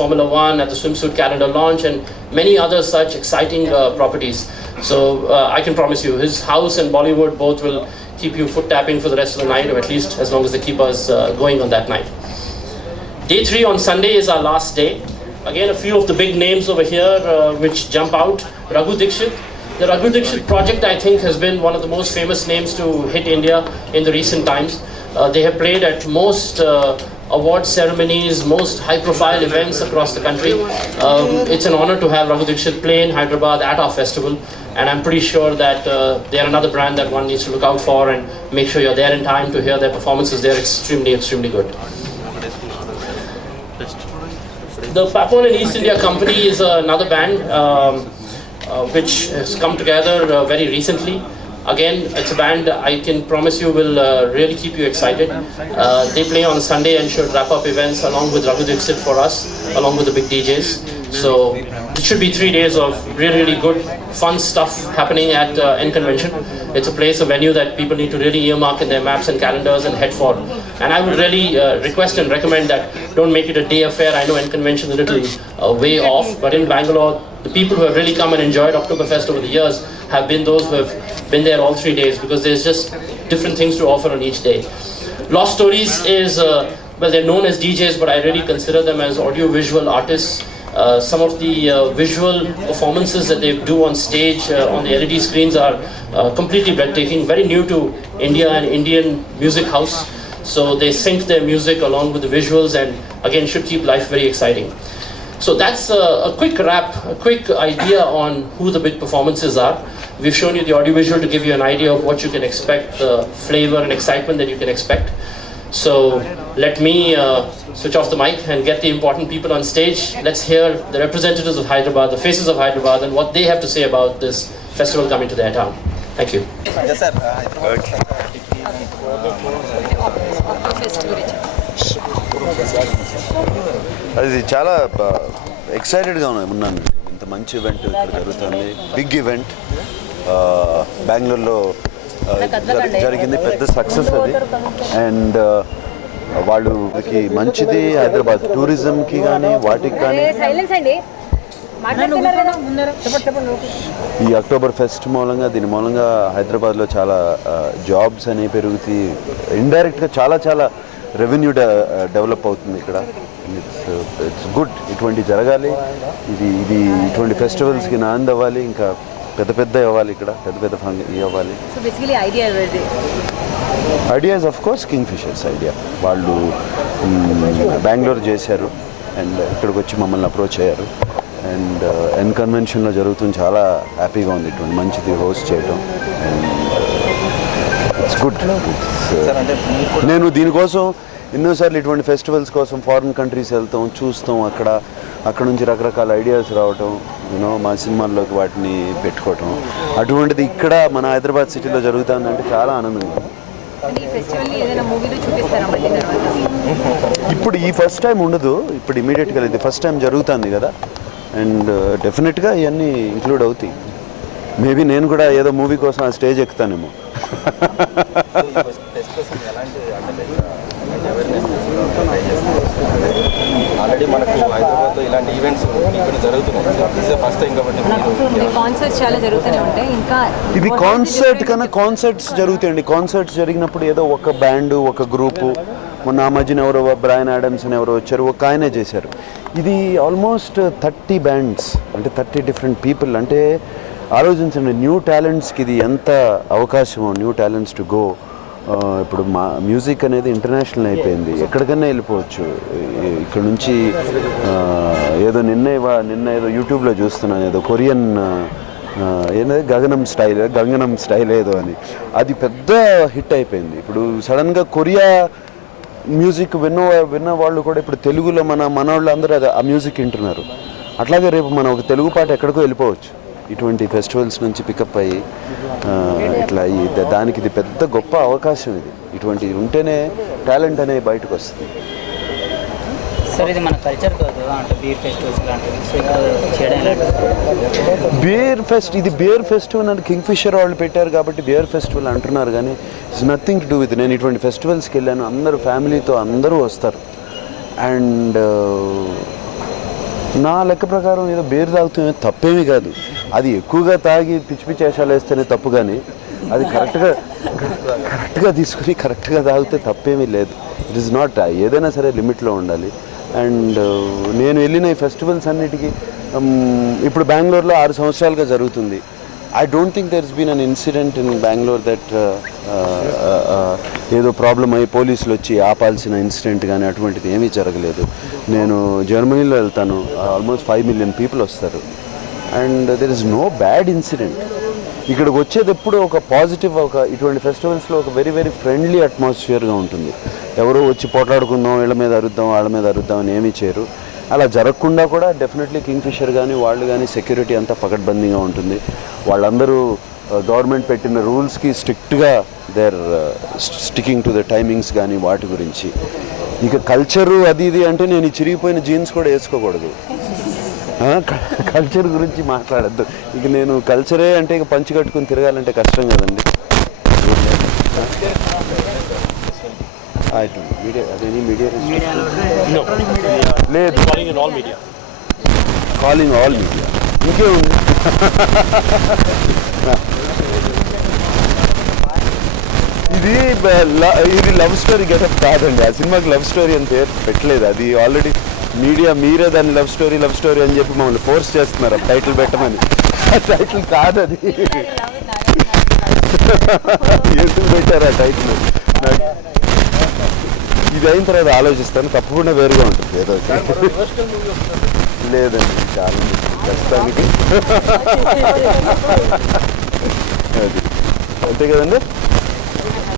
Formula One, at the swimsuit calendar launch, and many other such exciting properties. So I can promise you, his house and Bollywood both will keep you foot tapping for the rest of the night, or at least as long as they keep us going on that night. Day 3 on Sunday is our last day. Again, a few of the big names over here which jump out. Raghu Dixit. The Raghu Dixit project, I think, has been one of the most famous names to hit India in the recent times. They have played at most award ceremonies, most high-profile events across the country. It's an honor to have Raghu Dixit play in Hyderabad at our festival, and I'm pretty sure that they're another brand that one needs to look out for and make sure you're there in time to hear their performances. They're extremely, extremely good. The Papon and East India Company is another band which has come together very recently. Again, it's a band I can promise you will really keep you excited. They play on Sunday and should wrap up events along with Raghu Dixit for us, along with the big DJs. So it should be 3 days of really, really good, fun stuff happening at N Convention. It's a place, a venue that people need to really earmark in their maps and calendars and head for. And I would really request and recommend that don't make it a day affair. I know N Convention is a little way off, but in Bangalore, the people who have really come and enjoyed Oktoberfest over the years have been those who have been there all 3 days, because there's just different things to offer on each day. Lost Stories is, well, they're known as DJs, but I really consider them as audio-visual artists. Some of the visual performances that they do on stage on the LED screens are completely breathtaking, very new to India and Indian music house. So they sync their music along with the visuals, and again should keep life very exciting. So that's a quick wrap, a quick idea on who the big performances are. We've shown you the audiovisual to give you an idea of what you can expect, the flavor and excitement that you can expect. So let me switch off the mic and get the important people on stage. Let's hear the representatives of Hyderabad, the faces of Hyderabad, and what they have to say about this festival coming to their town. Thank you. Yes, sir. అది చాలా ఎక్సైటెడ్గా ఉన్నాను. ఇంత మంచి event ఇక్కడ జరుగుతుంది, big event బెంగళూరులో జరిగింది, పెద్ద సక్సెస్ అది. అండ్ వాళ్ళకి మంచిది, హైదరాబాద్ టూరిజంకి కానీ వాటికి కానీ ఈ అక్టోబర్ ఫెస్ట్ మూలంగా, దీని మూలంగా హైదరాబాద్లో చాలా జాబ్స్ అనేవి పెరుగుతాయి. ఇండైరెక్ట్గా చాలా చాలా రెవెన్యూ డెవలప్ అవుతుంది ఇక్కడ. ఇట్స్ గుడ్, ఇటువంటి జరగాలి. ఇది ఇటువంటి ఫెస్టివల్స్కి నాంది అవ్వాలి, ఇంకా పెద్ద పెద్ద అవ్వాలి, ఇక్కడ పెద్ద పెద్ద అవ్వాలి. Ideas of course Kingfisher's idea. వాళ్ళు బెంగళూరు చేశారు అండ్ ఇక్కడికి వచ్చి మమ్మల్ని అప్రోచ్ అయ్యారు. అండ్ ఎన్ కన్వెన్షన్లో జరుగుతుంది, చాలా హ్యాపీగా ఉంది ఇటువంటి మంచిది హోస్ట్ చేయడం. And it's good. నేను దీనికోసం ఎన్నోసార్లు ఇటువంటి ఫెస్టివల్స్ కోసం ఫారిన్ కంట్రీస్ వెళ్తాం, చూస్తాం, అక్కడ నుంచి రకరకాల ఐడియాస్ రావటం, యూనో మా సినిమాల్లోకి వాటిని పెట్టుకోవటం. అటువంటిది ఇక్కడ మన హైదరాబాద్ సిటీలో జరుగుతుందంటే చాలా ఆనందంగా. ఇప్పుడు ఈ ఫస్ట్ టైం ఉండదు, ఇప్పుడు ఇమీడియట్గా ఇది ఫస్ట్ టైం జరుగుతుంది కదా. అండ్ డెఫినెట్గా ఇవన్నీ ఇంక్లూడ్ అవుతాయి. మేబీ నేను కూడా ఏదో మూవీ కోసం ఆ స్టేజ్ ఎక్కుతానేమో. ఆల్రెడీ మనకు హైదరాబాద్లో ఇలాంటి ఈవెంట్స్ జరుగుతున్నాయి, ఫస్ట్ టైం కాబట్టి కాన్సర్ట్స్ చాలా జరుగుతూనే ఉంటాయి. ఇంకా ఇది కాన్సర్ట్ కన్నా కాన్సర్ట్స్ జరుగుతాయండి. కాన్సర్ట్స్ జరిగినప్పుడు ఏదో ఒక బ్యాండ్, ఒక గ్రూపు, మొన్న ఆ మధ్యన ఎవరో బ్రయన్ ఆడమ్స్ అని ఎవరో వచ్చారు, ఒక ఆయనే చేశారు. ఇది ఆల్మోస్ట్ 30 బ్యాండ్స్, అంటే 30 డిఫరెంట్ పీపుల్. అంటే ఆలోచించండి, న్యూ టాలెంట్స్కి ఇది ఎంత అవకాశమో, న్యూ టాలెంట్స్ టు గో. ఇప్పుడు మా మ్యూజిక్ అనేది ఇంటర్నేషనల్ అయిపోయింది, ఎక్కడికన్నా వెళ్ళిపోవచ్చు. ఇక్కడ నుంచి ఏదో నిన్న ఏదో యూట్యూబ్లో చూస్తున్నాను, ఏదో కొరియన్ ఏదో గగనం స్టైల్ ఏదో అని, అది పెద్ద హిట్ అయిపోయింది. ఇప్పుడు సడన్గా కొరియా మ్యూజిక్ విన్న వాళ్ళు కూడా ఇప్పుడు తెలుగులో మనవాళ్ళు అందరూ ఆ మ్యూజిక్ వింటున్నారు. అట్లాగే రేపు మనం ఒక తెలుగు పాట ఎక్కడికో వెళ్ళిపోవచ్చు ఇటువంటి ఫెస్టివల్స్ నుంచి పికప్ అయ్యి. ఇట్లా దానికి ఇది పెద్ద గొప్ప అవకాశం. ఇటువంటి ఉంటేనే టాలెంట్ అనేది బయటకు వస్తుంది. సార్ ఇది మన కల్చర్ కాదు అంటే బీర్ ఫెస్టివల్స్ లాంటివి ఇది బియర్ ఫెస్టివల్ అని కింగ్ ఫిషర్ వాళ్ళు పెట్టారు కాబట్టి బియర్ ఫెస్టివల్ అంటున్నారు, కానీ it's nothing to do with. నేను ఇటువంటి ఫెస్టివల్స్కి వెళ్ళాను, అందరూ ఫ్యామిలీతో అందరూ వస్తారు. అండ్ నా లెక్క ప్రకారం ఏదో బీర్ తాగుతామే తప్పేమీ కాదు. అది ఎక్కువగా తాగి పిచ్చి పిచ్చి వేషాలు వేస్తేనే తప్పు, కానీ అది కరెక్ట్గా తీసుకుని కరెక్ట్గా తాగితే తప్పేమీ లేదు. ఇట్ ఈస్ నాట్, ఏదైనా సరే లిమిట్లో ఉండాలి. అండ్ నేను వెళ్ళిన ఈ ఫెస్టివల్స్ అన్నిటికీ ఇప్పుడు బెంగళూరులో 6 సంవత్సరాలుగా జరుగుతుంది. I don't think there's been an incident in Bangalore that ఏదో ప్రాబ్లం అయ్యి పోలీసులు వచ్చి ఆపాల్సిన ఇన్సిడెంట్ కానీ అటువంటిది ఏమీ జరగలేదు. నేను జర్మనీలో వెళ్తాను, ఆల్మోస్ట్ 5 million పీపుల్ వస్తారు, and there is no bad incident. ఇక్కడికి వచ్చేది ఎప్పుడు ఒక పాజిటివ్, ఇటువంటి ఫెస్టివల్స్లో ఒక వెరీ వెరీ ఫ్రెండ్లీ అట్మాస్ఫియర్గా ఉంటుంది. ఎవరో వచ్చి పోట్లాడుకుందాం, వీళ్ళ మీద అరుద్దాం, వాళ్ళ మీద అరుద్దాం అని ఏమీ చేయరు. అలా జరగకుండా కూడా డెఫినెట్లీ కింగ్ఫిషర్ కానీ వాళ్ళు కానీ సెక్యూరిటీ అంతా పకడ్బందీగా ఉంటుంది. వాళ్ళందరూ గవర్నమెంట్ పెట్టిన రూల్స్కి స్ట్రిక్ట్గా they are sticking to the timings కానీ వాటి గురించి. ఇక కల్చరు అది ఇది అంటే నేను ఈ చిరిగిపోయిన జీన్స్ కూడా వేసుకోకూడదు, కల్చర్ గురించి మాట్లాడద్దు. ఇక నేను కల్చరే అంటే ఇక పంచి కట్టుకుని తిరగాలంటే కష్టం కదండి. మీడియా అదేని మీడియా లేదు, కాలింగ్ ఆల్ మీడియా ఇంకేముంది. ఇది లవ్ స్టోరీ గెటప్ కాదండి. ఆ సినిమాకి లవ్ స్టోరీ అని పేరు పెట్టలేదు. అది ఆల్రెడీ మీడియా మీరే దాన్ని లవ్ స్టోరీ అని చెప్పి మమ్మల్ని ఫోర్స్ చేస్తున్నారు టైటిల్ పెట్టమని. టైటిల్ కాదు అది. ఎందుకు పెట్టారు ఆ టైటిల్? ఇది అయిన తర్వాత ఆలోచిస్తాను, తప్పకుండా వేరుగా ఉంటుంది ఏదో. లేదండి, చాలా ప్రస్తుతానికి అది అంతే కదండి.